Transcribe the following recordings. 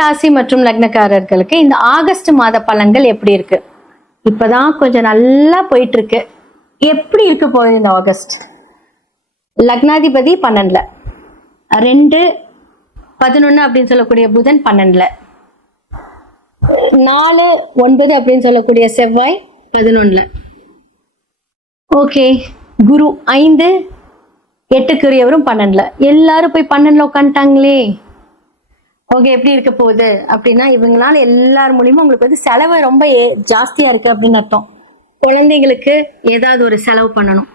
ராசி மற்றும் லக்னக்காரர்களுக்கு இந்த ஆகஸ்ட் மாத பலன்கள் எப்படி இருக்கு? இப்பதான் கொஞ்சம் நல்லா போயிட்டு இருக்கு. எப்படி இருக்க போகுது இந்த ஆகஸ்ட்? லக்னாதிபதி 12ல, 2-11 அப்படின்னு சொல்லக்கூடிய புதன் 12ல, 4-9 அப்படின்னு சொல்லக்கூடிய செவ்வாய் 11ல. ஓகே, குரு 5-8க்குரியவரும் 12ல. எல்லாரும் போய் 12ல உட்காந்துட்டாங்களே. ஓகே, எப்படி இருக்க போகுது அப்படின்னா, இவங்களால எல்லார் மூலியமா உங்களுக்கு வந்து செலவு ரொம்ப ஜாஸ்தியா இருக்கு அப்படின்னு அர்த்தம். குழந்தைங்களுக்கு ஏதாவது ஒரு செலவு பண்ணணும்.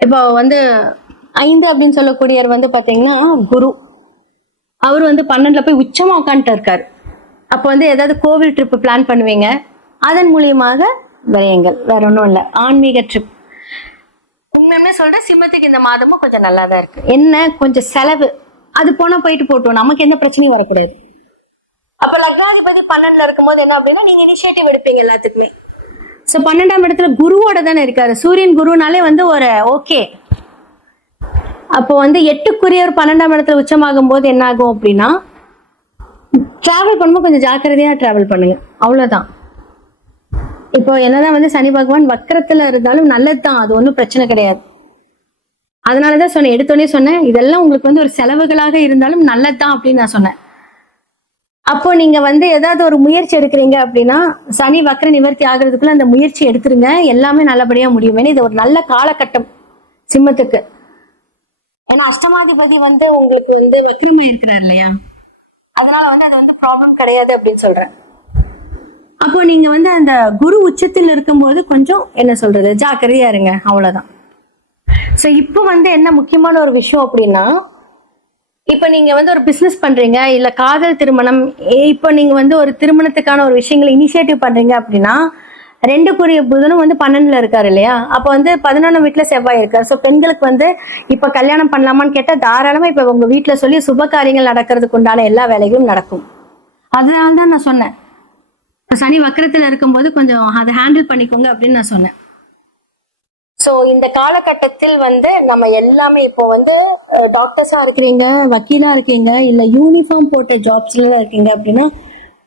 இப்போ வந்து 5 அப்படின்னு சொல்லக்கூடியவர் வந்து பாத்தீங்கன்னா குரு, அவர் வந்து 12ல போய் உச்சமா உட்காந்துட்டு இருக்காரு. அப்போ வந்து ஏதாவது கோவில் ட்ரிப் பிளான் பண்ணுவீங்க, அதன் மூலியமாக விரயங்கள், வேற ஒன்றும் இல்லை, ஆன்மீக ட்ரிப். உண்மையுமே சொல்றேன், சிம்மத்துக்கு இந்த மாதமும் கொஞ்சம் நல்லா தான் இருக்கு. என்ன, கொஞ்சம் செலவு, அது போனா போயிட்டு போட்டோம், நமக்கு எந்த பிரச்சனையும் வரக்கூடாது. அப்ப லக்னாதிபதி 12ல இருக்கும்போது என்ன அப்படின்னா, நீங்க இனிஷியேட்டிவ் எடுப்பீங்க எல்லாத்துக்குமே. சோ 12ஆம் இடத்துல குருவோட தானே இருக்காரு. சூரியன் குருனாலே வந்து ஒரு ஓகே. அப்போ வந்து 8க்குரியவர் 12ஆம் இடத்துல உச்சமாகும் போது என்ன ஆகும் அப்படின்னா, டிராவல் பண்ணும்போது கொஞ்சம் ஜாக்கிரதையா டிராவல் பண்ணுங்க, அவ்வளவுதான். இப்போ என்னதான் வந்து சனி பகவான் வக்கரத்துல இருந்தாலும் நல்லதுதான், அது ஒன்றும் பிரச்சனை கிடையாது. அதனாலதான் சொன்னேன், எடுத்தோடனே சொன்னேன், இதெல்லாம் உங்களுக்கு வந்து ஒரு செலவுகளாக இருந்தாலும் நல்லதுதான் அப்படின்னு நான் சொன்னேன். அப்போ நீங்க வந்து ஏதாவது ஒரு முயற்சி எடுக்கிறீங்க அப்படின்னா, சனி வக்கர நிவர்த்தி ஆகிறதுக்குள்ள அந்த முயற்சி எடுத்துருங்க, எல்லாமே நல்லபடியா முடியும். ஏன்னா இது ஒரு நல்ல காலகட்டம் சிம்மத்துக்கு. ஏன்னா அஷ்டமாதிபதி வந்து உங்களுக்கு வந்து வக்கரமா இருக்கிறார் இல்லையா, அதனால வந்து அது வந்து ப்ராப்ளம் கிடையாது அப்படின்னு சொல்றேன். அப்போ நீங்க வந்து அந்த குரு உச்சத்தில் இருக்கும்போது கொஞ்சம் என்ன சொல்றது, ஜாக்கிரதையா இருங்க, அவ்வளவுதான். சோ இப்போ வந்து என்ன முக்கியமான ஒரு விஷயம் அப்படின்னா, இப்ப நீங்க வந்து ஒரு பிசினஸ் பண்றீங்க, இல்ல காதல் திருமணம், இப்போ நீங்க வந்து ஒரு திருமணத்துக்கான ஒரு விஷயங்களை இனிஷியேட்டிவ் பண்றீங்க அப்படின்னா, 2க்குரிய புதனும் வந்து 12ல இருக்காரு இல்லையா, அப்ப வந்து 11 வீட்டுல செவ்வாய் இருக்காரு. சோ பெண்களுக்கு வந்து இப்ப கல்யாணம் பண்ணலாமான்னு கேட்டா தாராளமா இப்ப உங்க வீட்டுல சொல்லி சுப காரியங்கள் நடக்கிறதுக்கு உண்டான எல்லா வேலைகளும் நடக்கும். அதனாலதான் நான் சொன்னேன், சனி வக்கரத்துல இருக்கும்போது கொஞ்சம் அதை ஹேண்டில் பண்ணிக்கோங்க அப்படின்னு நான் சொன்னேன். சோ இந்த காலகட்டத்தில் வந்து நம்ம எல்லாமே இப்போ வந்து டாக்டர்ஸா இருக்கிறீங்க, வக்கீலா இருக்கீங்க, இல்ல யூனிஃபார்ம் போட்ட ஜாப்ஸ்ல இருக்கீங்க அப்படின்னா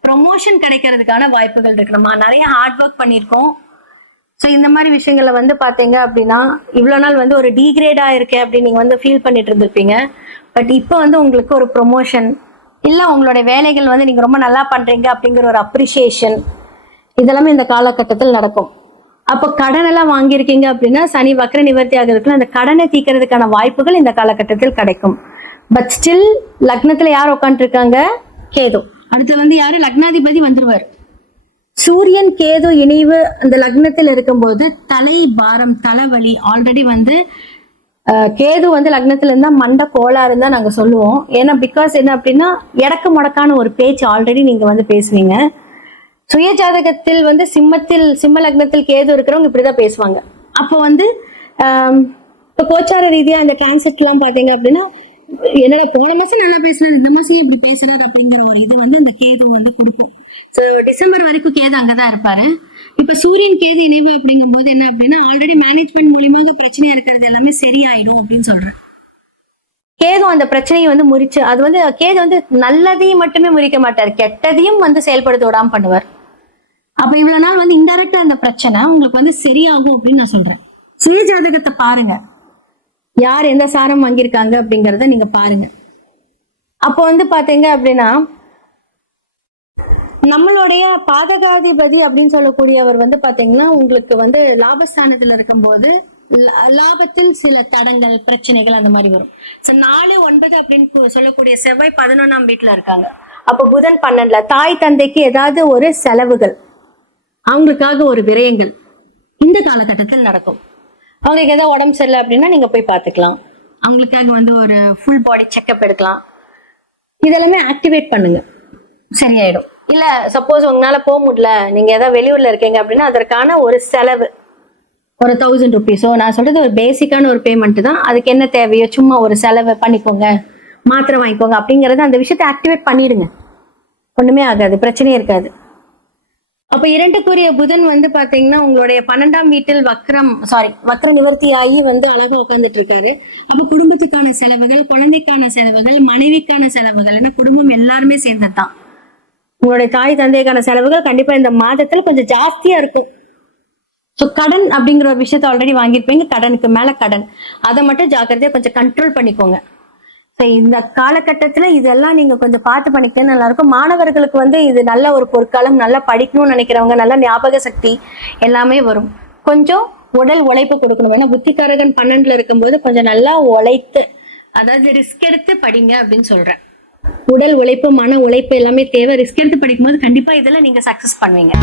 ப்ரொமோஷன் கிடைக்கிறதுக்கான வாய்ப்புகள் இருக்கு. நம்ம நிறைய ஹார்ட் ஒர்க் பண்ணியிருக்கோம். ஸோ இந்த மாதிரி விஷயங்களை வந்து பாத்தீங்க அப்படின்னா, இவ்வளவு நாள் வந்து ஒரு டீக்ரேடா இருக்கு அப்படின்னு நீங்க வந்து ஃபீல் பண்ணிட்டு இருந்திருப்பீங்க. பட் இப்போ வந்து உங்களுக்கு ஒரு ப்ரொமோஷன், இல்ல உங்களோட வேலைகள் வந்து நீங்க ரொம்ப நல்லா பண்றீங்க அப்படிங்கிற ஒரு அப்ரிசியேஷன், இதெல்லாமே இந்த காலகட்டத்தில் நடக்கும். அப்போ கடன் எல்லாம் வாங்கியிருக்கீங்க அப்படின்னா, சனி வக்கர நிவர்த்தி ஆகிறதுக்குள்ள அந்த கடனை தீக்கிறதுக்கான வாய்ப்புகள் இந்த காலகட்டத்தில் கிடைக்கும். பட் ஸ்டில் லக்னத்துல யார் உட்காந்துட்டு இருக்காங்க? கேது. அடுத்து வந்து யாரு? லக்னாதிபதி வந்துருவார். சூரியன் கேது இணைவு அந்த லக்னத்தில் இருக்கும்போது தலை பாரம், தலைவலி, ஆல்ரெடி வந்து கேது வந்து லக்னத்துல இருந்தா மண்ட கோளாறு தான் நாங்க சொல்லுவோம். ஏன்னா பிகாஸ் என்ன அப்படின்னா, எடக்கு முடக்கான ஒரு பேச்சு ஆல்ரெடி நீங்க வந்து பேசுவீங்க. சுய ஜாதகத்தில் வந்து சிம்ம லக்னத்தில் கேது இருக்கிறவங்க இப்படிதான் பேசுவாங்க. அப்போ வந்து இப்போ கோச்சார ரீதியா இந்த கான்செப்ட் எல்லாம் பாத்தீங்க அப்படின்னா, என்னோட போன மாசம் நல்லா பேசுறாரு, இந்த மாசம் இப்படி பேசுறாரு அப்படிங்கிற ஒரு இது வந்து அந்த கேது வந்து கொடுக்கும். டிசம்பர் வரைக்கும் கேது அங்கதான் இருப்பாரு. இப்ப சூரியன் கேது இணைவு அப்படிங்கும் போது என்ன அப்படின்னா, ஆல்ரெடி மேனேஜ்மெண்ட் மூலியமாக பிரச்சனையா இருக்கிறது எல்லாமே சரியாயிடும் அப்படின்னு சொல்றேன். கேது அந்த பிரச்சனையை வந்து முறிச்சு, அது வந்து கேது வந்து நல்லதையும் மட்டுமே முறிக்க மாட்டார், கெட்டதையும் வந்து செயல்படுத்த விடாம பண்ணுவார். அப்ப இவ்வளவு நாள் வந்து இன்டைரக்டா அந்த பிரச்சனை உங்களுக்கு வந்து சரியாகும் அப்படின்னு நான் சொல்றேன். சுய ஜாதகத்தை பாருங்க, யார் எந்த சாரம் வாங்கியிருக்காங்க அப்படிங்கறத நீங்க பாருங்க. அப்போ வந்து பாத்தீங்க அப்படின்னா, நம்மளுடைய பாதகாதிபதி அப்படின்னு சொல்லக்கூடியவர் வந்து பாத்தீங்கன்னா உங்களுக்கு வந்து லாபஸ்தானத்துல இருக்கும் போது லாபத்தில் சில தடங்கள், பிரச்சனைகள் அந்த மாதிரி வரும். 4-9 அப்படின்னு சொல்லக்கூடிய செவ்வாய் 11ஆம் வீட்டுல இருக்காங்க. அப்ப புதன் 12ல, தாய் தந்தைக்கு ஏதாவது ஒரு செலவுகள், அவங்களுக்காக ஒரு விரயங்கள் இந்த காலகட்டத்தில் நடக்கும். அவங்களுக்கு ஏதாவது உடம்பு சரியில்லை அப்படின்னா நீங்க போய் பார்த்துக்கலாம், அவங்களுக்காக வந்து ஒரு ஃபுல் பாடி செக்அப் எடுக்கலாம். இதெல்லாமே ஆக்டிவேட் பண்ணுங்க, சரியாயிடும். இல்ல சப்போஸ் உங்களால போக முடியல, நீங்க ஏதாவது வெளியூர்ல இருக்கீங்க அப்படின்னா அதற்கான ஒரு செலவு ஒரு 1000 rupees, நான் சொல்றது ஒரு பேசிக்கான ஒரு பேமெண்ட் தான். அதுக்கு என்ன தேவையோ சும்மா ஒரு செலவு பண்ணிக்கோங்க, மாத்திரை வாங்கிக்கோங்க அப்படிங்கறது, அந்த விஷயத்தை ஆக்டிவேட் பண்ணிடுங்க, ஒண்ணுமே ஆகாது, பிரச்சனையே இருக்காது. அப்ப 2க்குரிய புதன் வந்து பாத்தீங்கன்னா உங்களுடைய 12ஆம் வீட்டில் வக்ர நிவர்த்தி ஆகி வந்து அழகா உட்கார்ந்துட்டு இருக்காரு. அப்ப குடும்பத்துக்கான செலவுகள், குழந்தைக்கான செலவுகள், மனைவிக்கான செலவுகள், ஏன்னா குடும்பம் எல்லாருமே சேர்ந்ததுதான். உங்களுடைய தாய் தந்தைக்கான செலவுகள் கண்டிப்பா இந்த மாதத்துல கொஞ்சம் ஜாஸ்தியா இருக்கும். ஸோ கடன் அப்படிங்கிற ஒரு விஷயத்த ஆல்ரெடி வாங்கியிருப்பீங்க, கடனுக்கு மேல கடன், அதை மட்டும் ஜாக்கிரதையா கொஞ்சம் கண்ட்ரோல் பண்ணிக்கோங்க. ஸோ இந்த காலகட்டத்துல இதெல்லாம் நீங்க கொஞ்சம் பார்த்து பண்ணிக்க நல்லா இருக்கும். மாணவர்களுக்கு வந்து இது நல்ல ஒரு பொற்காலம், நல்லா படிக்கணும்னு நினைக்கிறவங்க, நல்ல ஞாபக சக்தி எல்லாமே வரும். கொஞ்சம் உடல் உழைப்பு கொடுக்கணும். ஏன்னா புத்திகாரகன் 12ல இருக்கும்போது கொஞ்சம் நல்லா உழைத்து, அதாவது ரிஸ்க் எடுத்து படிங்க அப்படின்னு சொல்றேன். உடல் உழைப்பு, மன உழைப்பு எல்லாமே தேவை. ரிஸ்க் எடுத்து படிக்கும்போது கண்டிப்பா இதுல நீங்க சக்சஸ் பண்ணுவீங்க.